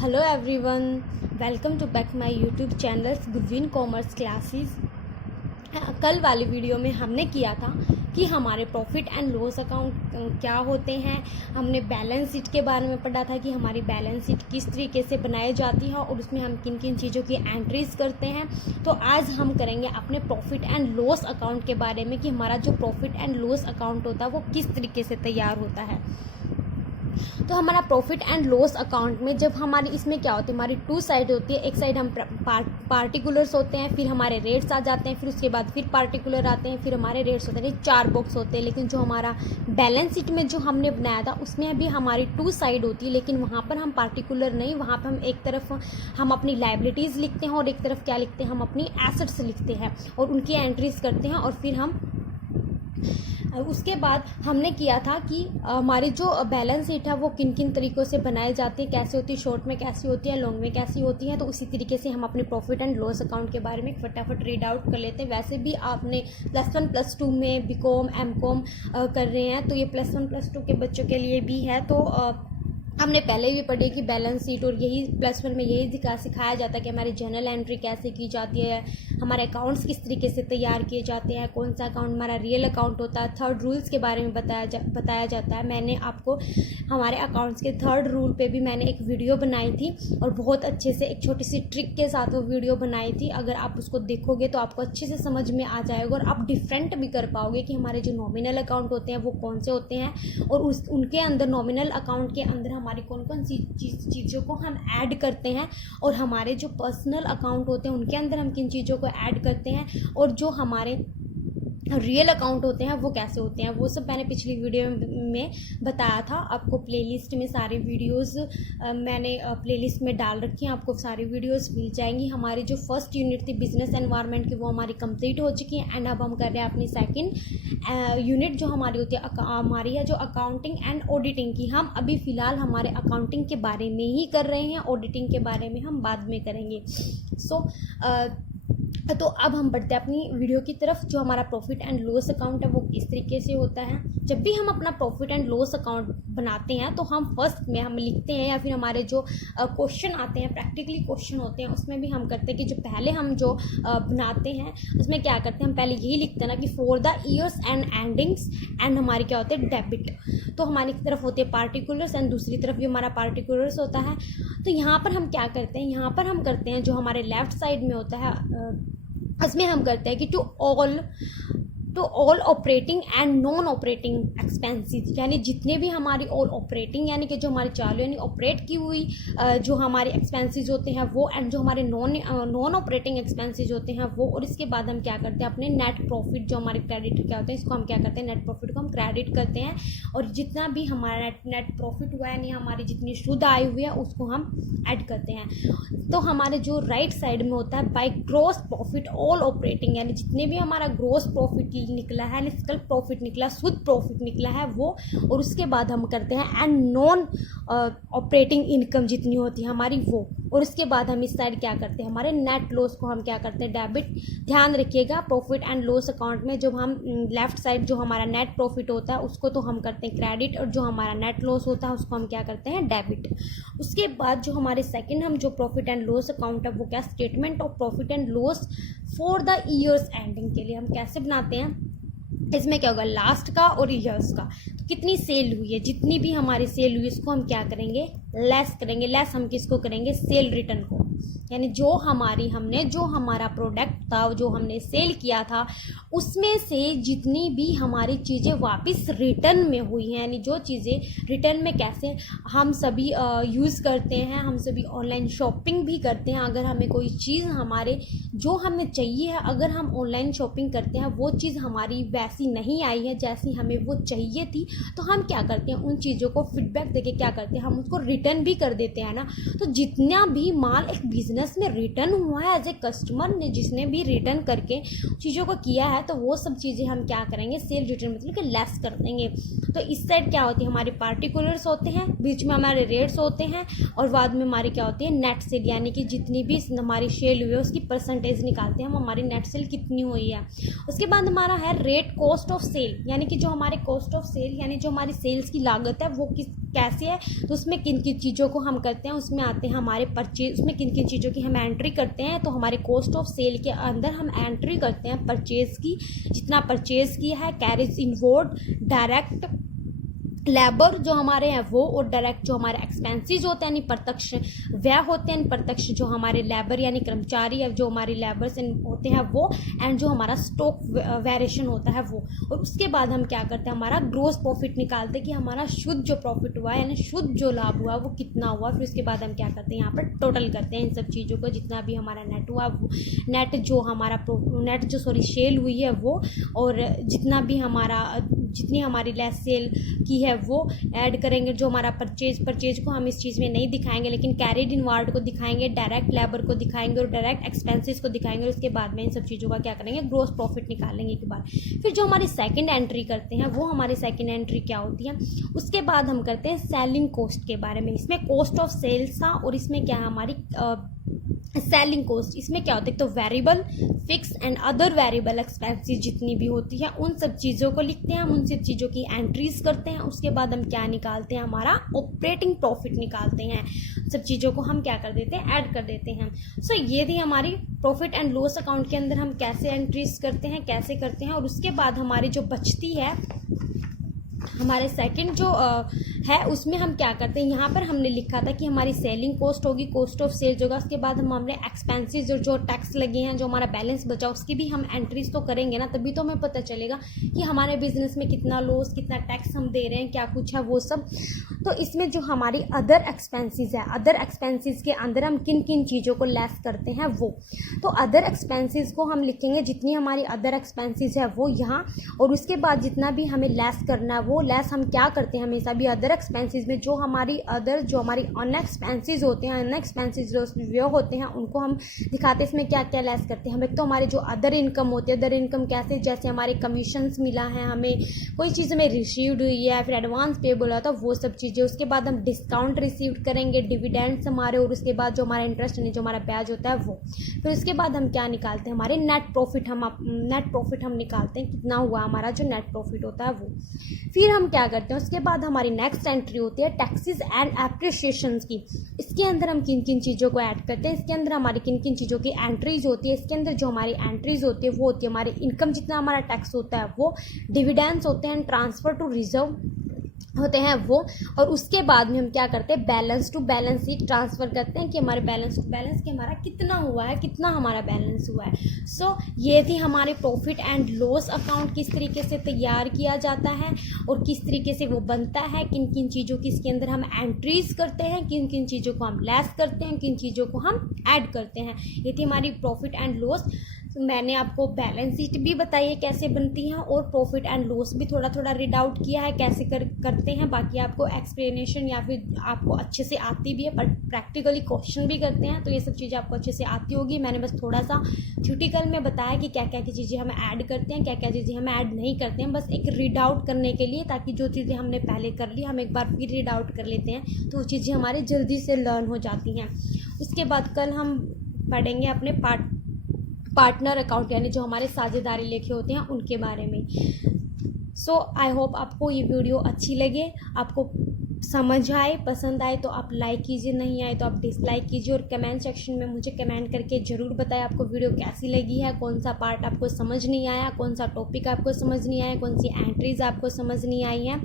Hello everyone, welcome to back my YouTube channel Goodwin commerce classes. कल वाली video में हमने किया था कि हमारे प्रॉफिट एंड लॉस अकाउंट क्या होते हैं। हमने बैलेंस शीट के बारे में पढ़ा था कि हमारी बैलेंस शीट किस तरीके से बनाई जाती है और उसमें हम किन किन चीज़ों की एंट्रीज करते हैं। तो आज हम करेंगे अपने प्रॉफिट एंड लॉस अकाउंट के बारे में कि हमारा जो प्रॉफिट एंड लॉस अकाउंट होता है वो किस तरीके से तैयार होता है। तो हमारा प्रॉफिट एंड लॉस अकाउंट में जब हमारी इसमें क्या होती है, हमारी टू साइड होती है। एक साइड हम पार्टिकुलर्स होते हैं, फिर हमारे रेट्स आ जाते हैं, फिर उसके बाद फिर पार्टिकुलर आते हैं, फिर हमारे रेट्स होते हैं। 4 बॉक्स होते हैं। लेकिन जो हमारा बैलेंस शीट में जो हमने बनाया था उसमें भी हमारी टू साइड होती है, लेकिन वहाँ पर हम पार्टिकुलर नहीं, वहाँ पर हम एक तरफ हम अपनी लाइबिलिटीज़ लिखते हैं और एक तरफ क्या लिखते हैं, हम अपनी एसेट्स लिखते हैं और उनकी एंट्रीज करते हैं। और फिर हम उसके बाद हमने किया था कि हमारी जो बैलेंस शीट है वो किन किन तरीक़ों से बनाई जाती है, कैसे होती है, शॉर्ट में कैसी होती है, लॉन्ग में कैसी होती है। तो उसी तरीके से हम अपने प्रॉफिट एंड लॉस अकाउंट के बारे में फटाफट रीड आउट कर लेते हैं। वैसे भी आपने +1 +2 में बीकॉम एमकॉम कर रहे हैं, तो ये +1 +2 के बच्चों के लिए भी है। तो हमने पहले भी पढ़ी कि बैलेंस शीट और यही +1 में यही सिखाया जाता है कि हमारी जर्नल एंट्री कैसे की जाती है, हमारे अकाउंट्स किस तरीके से तैयार किए जाते हैं, कौन सा अकाउंट हमारा रियल अकाउंट होता है। 3rd रूल्स के बारे में बताया जाता है। मैंने आपको हमारे अकाउंट्स के 3rd रूल पे भी मैंने एक वीडियो बनाई थी और बहुत अच्छे से एक छोटी सी ट्रिक के साथ वो वीडियो बनाई थी। अगर आप उसको देखोगे तो आपको अच्छे से समझ में आ जाएगा और आप डिफरेंट भी कर पाओगे कि हमारे जो नॉमिनल अकाउंट होते हैं वो कौन से होते हैं और उनके अंदर नॉमिनल अकाउंट के अंदर हमारी कौन कौन सी चीज़ों को हम ऐड करते हैं और हमारे जो पर्सनल अकाउंट होते हैं उनके अंदर हम किन चीज़ों को ऐड करते हैं और जो हमारे रियल अकाउंट होते हैं वो कैसे होते हैं। वो सब मैंने पिछली वीडियो में बताया था। आपको प्लेलिस्ट में सारे वीडियोस मैंने प्लेलिस्ट में डाल रखी हैं, आपको सारी वीडियोस मिल जाएंगी। हमारी जो फर्स्ट यूनिट थी बिजनेस एनवायरनमेंट की वो हमारी कंप्लीट हो चुकी है एंड अब हम कर रहे हैं अपनी सेकंड यूनिट जो हमारी होती है हमारी है जो अकाउंटिंग एंड ऑडिटिंग की। हम अभी फ़िलहाल हमारे अकाउंटिंग के बारे में ही कर रहे हैं, ऑडिटिंग के बारे में हम बाद में करेंगे। तो अब हम बढ़ते हैं अपनी वीडियो की तरफ। जो हमारा प्रॉफिट एंड लॉस अकाउंट है वो इस तरीके से होता है। जब भी हम अपना प्रॉफिट एंड लॉस अकाउंट बनाते हैं तो हम फर्स्ट में हम लिखते हैं या फिर हमारे जो क्वेश्चन आते हैं, प्रैक्टिकली क्वेश्चन होते हैं, उसमें भी हम करते हैं कि जो पहले हम जो बनाते हैं उसमें क्या करते हैं, हम पहले यही लिखते हैं ना कि for the years and endings and हमारी क्या होते हैं डेबिट। तो हमारी तरफ होते हैं पार्टिकुलर्स एंड दूसरी तरफ भी हमारा पार्टिकुलर्स होता है। तो यहाँ पर हम क्या करते हैं, यहाँ पर हम करते हैं जो हमारे लेफ्ट साइड में होता है इसमें हम करते हैं कि to all operating and non operating expenses, यानी जितने भी हमारी ऑल ऑपरेटिंग यानी कि जो हमारी चालू यानी ऑपरेट की हुई जो हमारे एक्सपेंसेस होते हैं वो एंड जो हमारे नॉन ऑपरेटिंग एक्सपेंसेस होते हैं वो। और इसके बाद हम क्या करते हैं, अपने नेट प्रॉफिट जो हमारे क्रेडिट क्या होते हैं इसको हम क्या करते हैं, नेट प्रॉफिट को हम क्रेडिट करते हैं और जितना भी हमारा नेट प्रॉफिट हुआ है यानी हमारी जितनी शुद्ध आय हुई है उसको हम ऐड करते हैं। तो हमारे जो राइट साइड में होता है by gross profit all operating, यानी जितने भी हमारा ग्रॉस प्रॉफिट निकला है, निकल प्रॉफिट निकला, शुद्ध प्रॉफिट निकला है वो। और उसके बाद हम करते हैं एंड नॉन ऑपरेटिंग इनकम जितनी होती है हमारी वो। और उसके बाद हम इस साइड क्या करते हैं, हमारे नेट लॉस को हम क्या करते हैं, डेबिट। ध्यान रखिएगा प्रॉफिट एंड लॉस अकाउंट में जब हम लेफ्ट साइड जो हमारा नेट प्रॉफिट होता है उसको तो हम करते हैं क्रेडिट और जो हमारा नेट लॉस होता है उसको हम क्या करते हैं, डेबिट। उसके बाद जो हमारे सेकंड हम जो प्रॉफिट एंड लॉस अकाउंट है वो क्या, statement of profit and loss for the years ending के लिए हम कैसे बनाते हैं। इसमें क्या होगा, लास्ट का और ईयर्स का। तो कितनी सेल हुई है, जितनी भी हमारी सेल हुई इसको हम क्या करेंगे, लेस करेंगे। लेस हम किसको करेंगे, सेल रिटर्न को, यानी जो हमारा प्रोडक्ट था जो हमने सेल किया था उसमें से जितनी भी हमारी चीज़ें वापस रिटर्न में हुई हैं, यानी जो चीज़ें रिटर्न में कैसे हम सभी यूज़ करते हैं, हम सभी ऑनलाइन शॉपिंग भी करते हैं। अगर हमें कोई चीज़ हमारे जो हमें चाहिए है, अगर हम ऑनलाइन शॉपिंग करते हैं वो चीज़ हमारी वैसी नहीं आई है जैसी हमें वो चाहिए थी, तो हम क्या करते हैं, उन चीज़ों को फीडबैक देके क्या करते हैं, हम उसको रिटर्न भी कर देते हैं ना। तो जितना भी माल एक बिजनेस में रिटर्न हुआ है एज ए कस्टमर ने जिसने भी रिटर्न करके चीज़ों को किया है तो वो सब चीज़ें हम क्या करेंगे, सेल रिटर्न मतलब कि लेस कर देंगे। तो इस साइड क्या होती है, हमारे पार्टिकुलर्स होते हैं, बीच में हमारे रेट्स होते हैं और बाद में हमारी क्या होती है, नेट सेल, यानी कि जितनी भी हमारी सेल हुई है उसकी परसेंटेज निकालते हैं हम, हमारी नेट सेल कितनी हुई है। उसके बाद हमारा है रेट कॉस्ट ऑफ सेल, यानी कि जो हमारे कॉस्ट ऑफ सेल यानी जो हमारी सेल्स की लागत है वो कैसे है, तो उसमें किन किन चीज़ों को हम करते हैं, उसमें आते हैं हमारे परचेज, उसमें किन किन चीज़ों की हम एंट्री करते हैं। तो हमारे कॉस्ट ऑफ सेल के अंदर हम एंट्री करते हैं परचेज़ की, जितना परचेज़ किया है, कैरेज इनवर्ड, डायरेक्ट लेबर जो हमारे हैं वो, और डायरेक्ट जो हमारे एक्सपेंसेस होते हैं यानी प्रत्यक्ष व्यय होते हैं, प्रत्यक्ष जो हमारे लेबर यानी कर्मचारी या जो हमारे लेबर्स होते हैं वो, एंड जो हमारा स्टॉक वेरिएशन होता है वो। और उसके बाद हम क्या करते हैं, हमारा ग्रोस प्रॉफिट निकालते हैं कि हमारा शुद्ध जो प्रॉफिट हुआ है यानी शुद्ध जो लाभ हुआ वो कितना हुआ। फिर उसके बाद हम क्या करते हैं, यहाँ पर टोटल करते हैं इन सब चीज़ों को, जितना भी हमारा नेट हुआ वो, नेट जो हमारा सेल हुई है वो, और जितना भी जितनी हमारी लेस सेल की है वो ऐड करेंगे। जो हमारा परचेज को हम इस चीज़ में नहीं दिखाएंगे, लेकिन कैरिड इनवार्ड को दिखाएंगे, डायरेक्ट लेबर को दिखाएंगे और डायरेक्ट एक्सपेंसेस को दिखाएंगे। और उसके बाद में इन सब चीज़ों का क्या करेंगे, ग्रोस प्रॉफिट निकालेंगे के बाद। फिर जो हमारी सेकंड एंट्री करते हैं वो, हमारी सेकंड एंट्री क्या होती है, उसके बाद हम करते हैं सेलिंग कॉस्ट के बारे में। इसमें कॉस्ट ऑफ सेल्स था, और इसमें क्या है हमारी सेलिंग कॉस्ट। इसमें क्या होता है, तो variable, fix and other variable expenses जितनी भी होती है उन सब चीज़ों को लिखते हैं, हम उन सब चीज़ों की एंट्रीज करते हैं। उसके बाद हम क्या निकालते हैं, हमारा ऑपरेटिंग प्रॉफिट निकालते हैं। सब चीज़ों को हम क्या कर देते हैं, ऐड कर देते हैं। सो ये थी हमारी प्रॉफिट एंड लॉस अकाउंट के अंदर हम कैसे एंट्रीज करते हैं, कैसे करते हैं। और उसके बाद हमारी जो बचती है, हमारे सेकंड जो है उसमें हम क्या करते हैं, यहाँ पर हमने लिखा था कि हमारी सेलिंग कॉस्ट होगी, कॉस्ट ऑफ सेल्स होगा। उसके बाद हम हमने एक्सपेंसेस और जो टैक्स लगे हैं, जो हमारा बैलेंस बचा उसकी भी हम एंट्रीज तो करेंगे ना, तभी तो हमें पता चलेगा कि हमारे बिजनेस में कितना लॉस, कितना टैक्स हम दे रहे हैं, क्या कुछ है वो सब। तो इसमें जो हमारी अदर एक्सपेंसेस है, अदर एक्सपेंसेस के अंदर हम किन किन चीज़ों को लेस करते हैं वो, तो अदर एक्सपेंसेस को हम लिखेंगे, जितनी हमारी अदर एक्सपेंसेस है वो यहाँ। और उसके बाद जितना भी हमें लेस करना है वो लेस हम क्या करते हैं, हमेशा भी अदर एक्सपेंसेस में जो हमारी अन एक्सपेंसेस होते हैं, अन एक्सपेंसेस जो होते हैं उनको हम दिखाते हैं। इसमें क्या क्या लेस करते हैं हम, एक तो हमारे जो अदर इनकम होती है, अदर इनकम कैसे, जैसे हमारे कमीशंस मिला है, हमें कोई चीज़ हमें रिसीव्ड हुई है, फिर एडवांस पेबल हुआ था, वो सब चीज़ें। उसके बाद हम डिस्काउंट रिसीव करेंगे, डिविडेंड्स हमारे, और उसके बाद जो हमारा इंटरेस्ट यानी जो हमारा ब्याज होता है वो। फिर उसके बाद हम क्या निकालते हैं, हमारे नेट प्रॉफिट हम निकालते हैं, कितना हुआ हमारा जो नेट प्रॉफिट होता है वो। फिर हम क्या करते हैं, उसके बाद हमारी नेक्स्ट एंट्री होती है टैक्सेस एंड एप्रिसिएशंस की। इसके अंदर हम किन किन चीज़ों को ऐड करते हैं, इसके अंदर हमारी किन किन चीज़ों की एंट्रीज होती है। इसके अंदर जो हमारी एंट्रीज होती है वो होती है हमारी इनकम, जितना हमारा टैक्स होता है वो, डिविडेंड्स होते हैं, ट्रांसफ़र टू रिजर्व होते हैं वो। और उसके बाद में हम क्या करते हैं, balance to balance sheet transfer करते हैं कि हमारे बैलेंस टू बैलेंस कि हमारा कितना हुआ है, कितना हमारा बैलेंस हुआ है। सो ये थी हमारे प्रॉफिट एंड लॉस अकाउंट, किस तरीके से तैयार किया जाता है और किस तरीके से वो बनता है, किन किन चीज़ों की इसके अंदर हम एंट्रीज करते हैं, किन किन चीज़ों को हम लेस करते हैं, किन चीज़ों को हम ऐड करते हैं। ये थी हमारी प्रॉफिट एंड लॉस। मैंने आपको बैलेंस शीट भी बताई है कैसे बनती है, और प्रॉफिट एंड लॉस भी थोड़ा थोड़ा रीड आउट किया है कैसे करते हैं। बाकी आपको एक्सप्लेनेशन या फिर आपको अच्छे से आती भी है, पर प्रैक्टिकली क्वेश्चन भी करते हैं, तो ये सब चीज़ें आपको अच्छे से आती होगी। मैंने बस थोड़ा सा थ्योरेटिकल में बताया कि क्या क्या की चीज़ें हम ऐड करते हैं, क्या क्या चीज़ें हम ऐड नहीं करते हैं, बस एक रीड आउट करने के लिए, ताकि जो चीज़ें हमने पहले कर ली हम एक बार फिर रीड आउट कर लेते हैं, तो वो चीज़ें हमारे जल्दी से लर्न हो जाती हैं। उसके बाद कल हम पढ़ेंगे अपने पार्टनर अकाउंट, यानी जो हमारे साझेदारी लेखे होते हैं उनके बारे में। सो आई होप आपको ये वीडियो अच्छी लगे, आपको समझ आए, पसंद आए तो आप लाइक कीजिए, नहीं आए तो आप डिसलाइक कीजिए। और कमेंट सेक्शन में मुझे कमेंट करके ज़रूर बताएं आपको वीडियो कैसी लगी है, कौन सा पार्ट आपको समझ नहीं आया, कौन सा टॉपिक आपको समझ नहीं आया, कौन सी एंट्रीज आपको समझ नहीं आई हैं।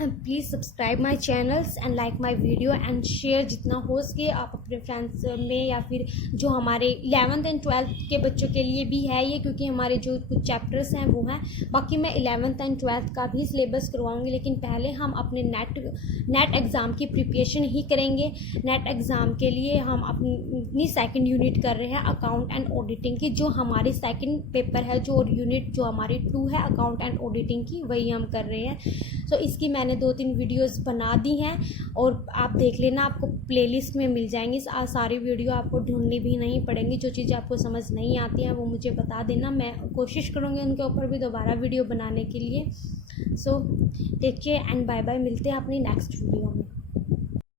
And please subscribe my channels and like my video and share जितना हो सके आप अपने फ्रेंड्स में, या फिर जो हमारे 11th एंड 12th के बच्चों के लिए भी है ये, क्योंकि हमारे जो कुछ चैप्टर्स हैं वो हैं। बाकी मैं 11th एंड 12th का भी सिलेबस करवाऊंगी, लेकिन पहले हम अपने नेट एग्ज़ाम की प्रिपरेशन ही करेंगे। नेट एग्ज़ाम के लिए हम अपनी सेकंड यूनिट कर रहे हैं अकाउंट एंड ऑडिटिंग की, जो हमारी सेकंड पेपर है, जो यूनिट जो हमारी 2 है अकाउंट एंड ऑडिटिंग की, वही हम कर रहे हैं। सो इसकी मैंने 2-3 वीडियोस बना दी हैं, और आप देख लेना, आपको प्लेलिस्ट में मिल जाएंगी सारी वीडियो, आपको ढूंढनी भी नहीं पड़ेंगी। जो चीज़ें आपको समझ नहीं आती हैं वो मुझे बता देना, मैं कोशिश करूँगी उनके ऊपर भी दोबारा वीडियो बनाने के लिए। So take care and bye bye, मिलते हैं अपनी नेक्स्ट वीडियो में।